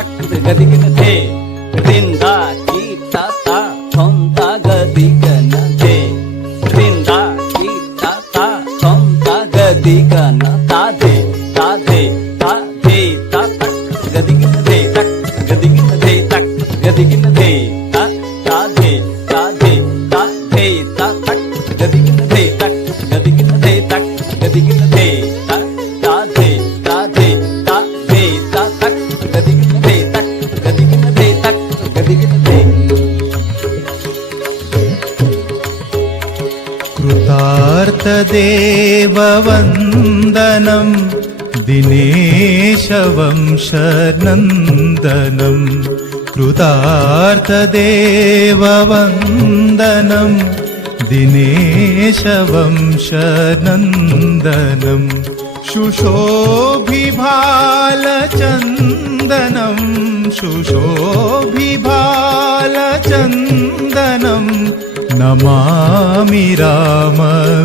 तक गदिगिन थे रिंदा की ता थोम ता गदिगन थे रिंदा की ता थोम ता गदिगन ता दे ता तक गदिगिन थे तक गदिगिन थे तक गदिगिन थे ता दे ता तक गदिगिन थे तक गदिगिन थे तक गदिगिन थे ता दे तक गदिगिन थे तक गदिगिन थे तक गदिगिन थे कृतार्थदेववन्दनं दिनेशवंशनन्दनं कृतार्थदेववन्दनं दिनेशवंशनन्दनं शुशोभिभालचन्दनं शुशोभिभालचन्दनं नमामि राममीश्वरम्